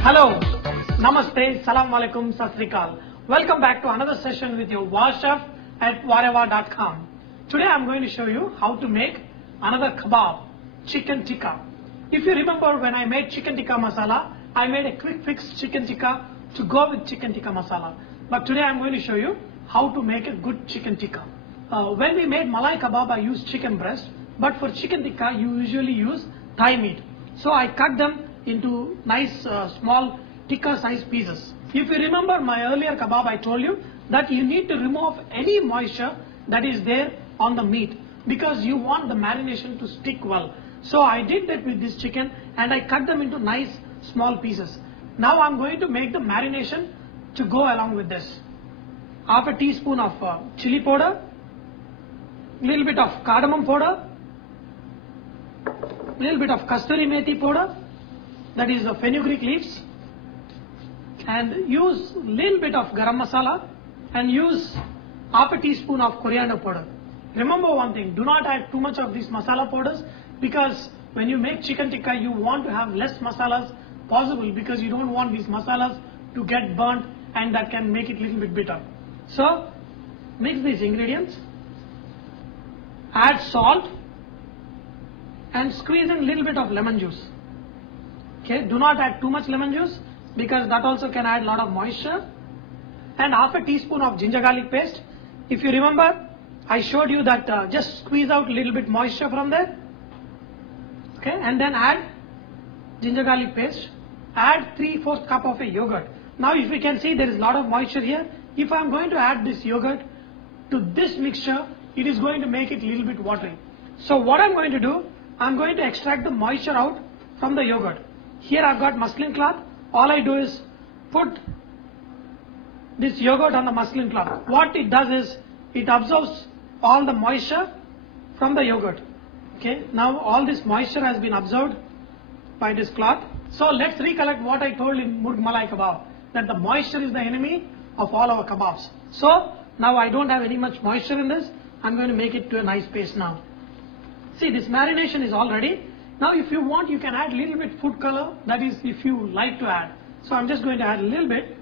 Hello, Namaste, Salam Alaikum, Sat Sri Akal. Welcome back to another session with your Wow Chef at Wareva.com. Today I am going to show you how to make another kebab, chicken tikka. If you remember when I made chicken tikka masala, I made a quick fix chicken tikka to go with chicken tikka masala. But today I am going to show you how to make a good chicken tikka. When we made malai kebab, I used chicken breast, but for chicken tikka you usually use thigh meat. So I cut them into nice small tikka size pieces. If you remember my earlier kebab, I told you that you need to remove any moisture that is there on the meat because you want the marination to stick well. So I did that with this chicken and I cut them into nice small pieces. Now I'm going to make the marination to go along with this. Half a teaspoon of chili powder, little bit of cardamom powder, little bit of kasturi methi powder, that is the fenugreek leaves, and use little bit of garam masala and use half a teaspoon of coriander powder. Remember one thing, do not add too much of these masala powders because when you make chicken tikka you want to have less masalas possible because you don't want these masalas to get burnt and that can make it little bit bitter. So mix these ingredients, add salt and squeeze in little bit of lemon juice. Okay, do not add too much lemon juice because that also can add a lot of moisture. And half a teaspoon of ginger garlic paste. If you remember, I showed you that just squeeze out a little bit moisture from there. Okay, and then add ginger garlic paste. Add 3/4 cup of a yogurt. Now if you can see there is a lot of moisture here. If I am going to add this yogurt to this mixture, it is going to make it a little bit watery. So what I am going to do, I am going to extract the moisture out from the yogurt. Here I've got muslin cloth. All I do is put this yogurt on the muslin cloth. What it does is it absorbs all the moisture from the yogurt. Okay, now all this moisture has been absorbed by this cloth. So let's recollect what I told in Murg Malai Kebab, that the moisture is the enemy of all our kebabs. So now I don't have any much moisture in this. I'm going to make it to a nice paste now. See, this marination is all ready. Now if you want, you can add a little bit food color, that is if you like to add. So I'm just going to add a little bit.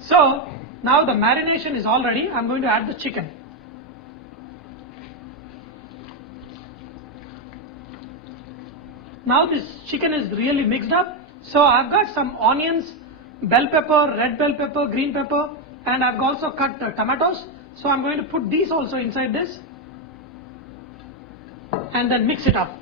So now the marination is all ready. I'm going to add the chicken. Now this chicken is really mixed up. So I've got some onions, bell pepper, red bell pepper, green pepper, and I've also cut tomatoes. So I'm going to put these also inside this and then mix it up.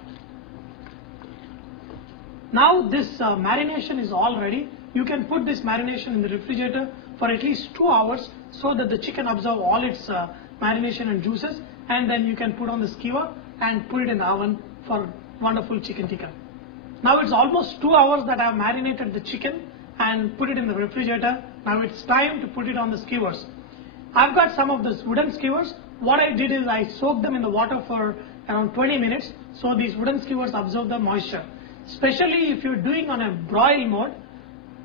Now this marination is all ready. You can put this marination in the refrigerator for at least 2 hours so that the chicken absorb all its marination and juices, and then you can put on the skewer and put it in the oven for wonderful chicken tikka. Now it's almost 2 hours that I have marinated the chicken and put it in the refrigerator. Now it's time to put it on the skewers. I've got some of those wooden skewers. What I did is I soaked them in the water for around 20 minutes so these wooden skewers absorb the moisture. Especially if you're doing on a broil mode,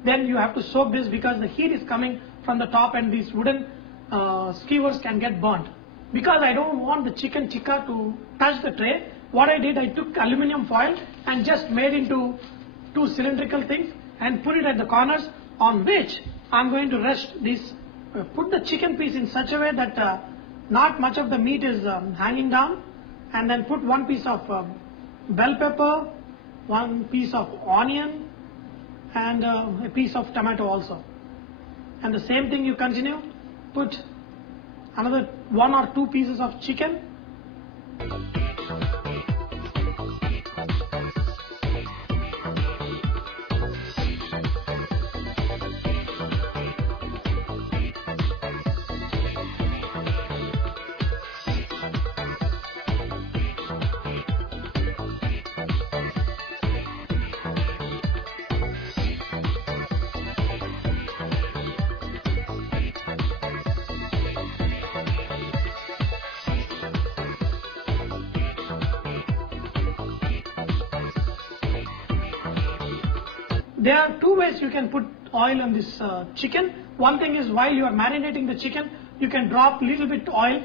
then you have to soak this because the heat is coming from the top and these wooden skewers can get burnt. Because I don't want the chicken tikka to touch the tray, what I did, I took aluminium foil and just made into 2 cylindrical things and put it at the corners on which I'm going to rest this, put the chicken piece in such a way that not much of the meat is hanging down, and then put 1 piece of bell pepper, 1 piece of onion and a piece of tomato also. And the same thing you continue, put another 1 or 2 pieces of chicken. There are 2 ways you can put oil on this chicken. One thing is, while you are marinating the chicken, you can drop little bit oil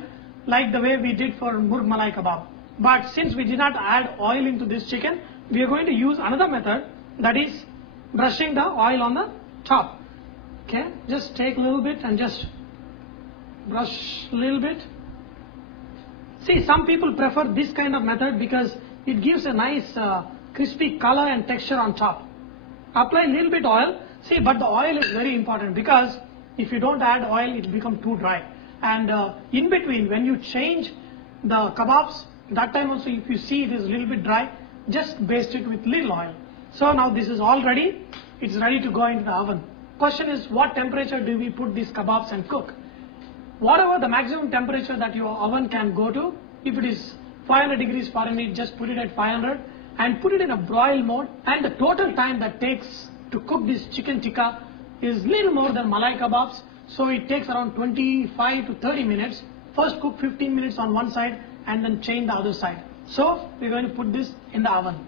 like the way we did for murg malai kebab. But since we did not add oil into this chicken, we are going to use another method, that is brushing the oil on the top. Okay, just take a little bit and just brush a little bit. See, some people prefer this kind of method because it gives a nice crispy color and texture on top. Apply a little bit oil. See, but the oil is very important, because if you don't add oil, it becomes too dry. And in between, when you change the kebabs, that time also if you see it is a little bit dry, just baste it with little oil. So now this is all ready. It's ready to go into the oven. Question is, what temperature do we put these kebabs and cook? Whatever the maximum temperature that your oven can go to, if it is 500 degrees Fahrenheit, just put it at 500 and put it in a broil mode. And the total time that takes to cook this chicken tikka is little more than malai kebabs. So it takes around 25 to 30 minutes. First cook 15 minutes on one side and then change the other side. So we're going to put this in the oven.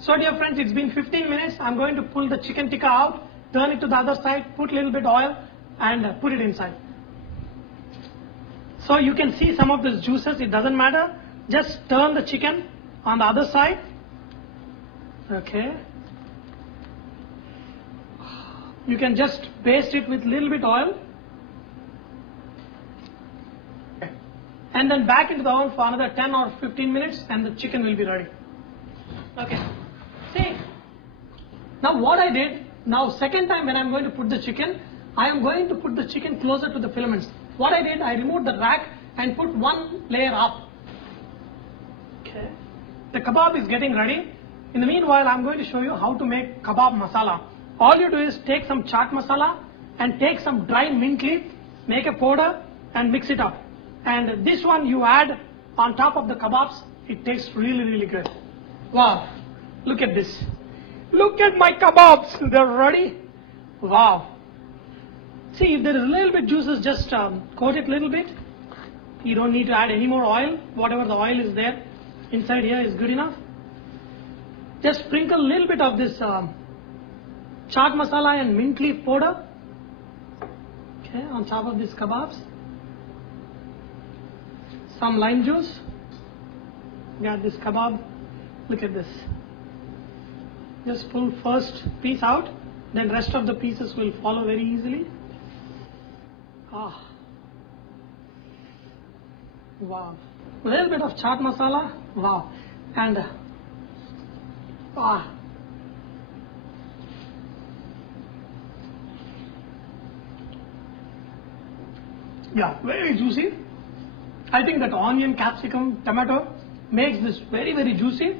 So dear friends, it's been 15 minutes. I'm going to pull the chicken tikka out, turn it to the other side, put a little bit oil and put it inside. So you can see some of these juices, it doesn't matter. Just turn the chicken on the other side. Okay. You can just baste it with little bit oil. And then back into the oven for another 10 or 15 minutes and the chicken will be ready. Okay. See. Now what I did, now second time when I'm going to put the chicken, I am going to put the chicken closer to the filaments. What I did, I removed the rack and put one layer up. Okay. The kebab is getting ready. In the meanwhile, I'm going to show you how to make kebab masala. All you do is take some chaat masala and take some dry mint leaf, make a powder and mix it up. And this one you add on top of the kebabs. It tastes really, really good. Wow. Look at this. Look at my kebabs. They're ready. Wow. See, if there is a little bit juices, just coat it a little bit. You don't need to add any more oil. Whatever the oil is there inside here is good enough. Just sprinkle a little bit of this chaat masala and mint leaf powder. Okay, on top of these kebabs. Some lime juice. Got this kebab. Look at this. Just pull first piece out, then rest of the pieces will follow very easily. Ah. Wow. A little bit of chaat masala. Wow. And yeah, very juicy. I think that onion, capsicum, tomato makes this very, very juicy.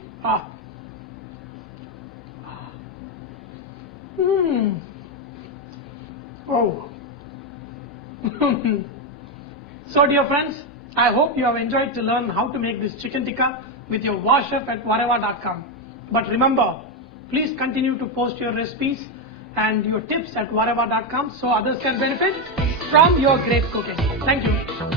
Oh. So dear friends, I hope you have enjoyed to learn how to make this chicken tikka with your wow chef at wareva.com. But remember, please continue to post your recipes and your tips at wareva.com so others can benefit from your great cooking. Thank you.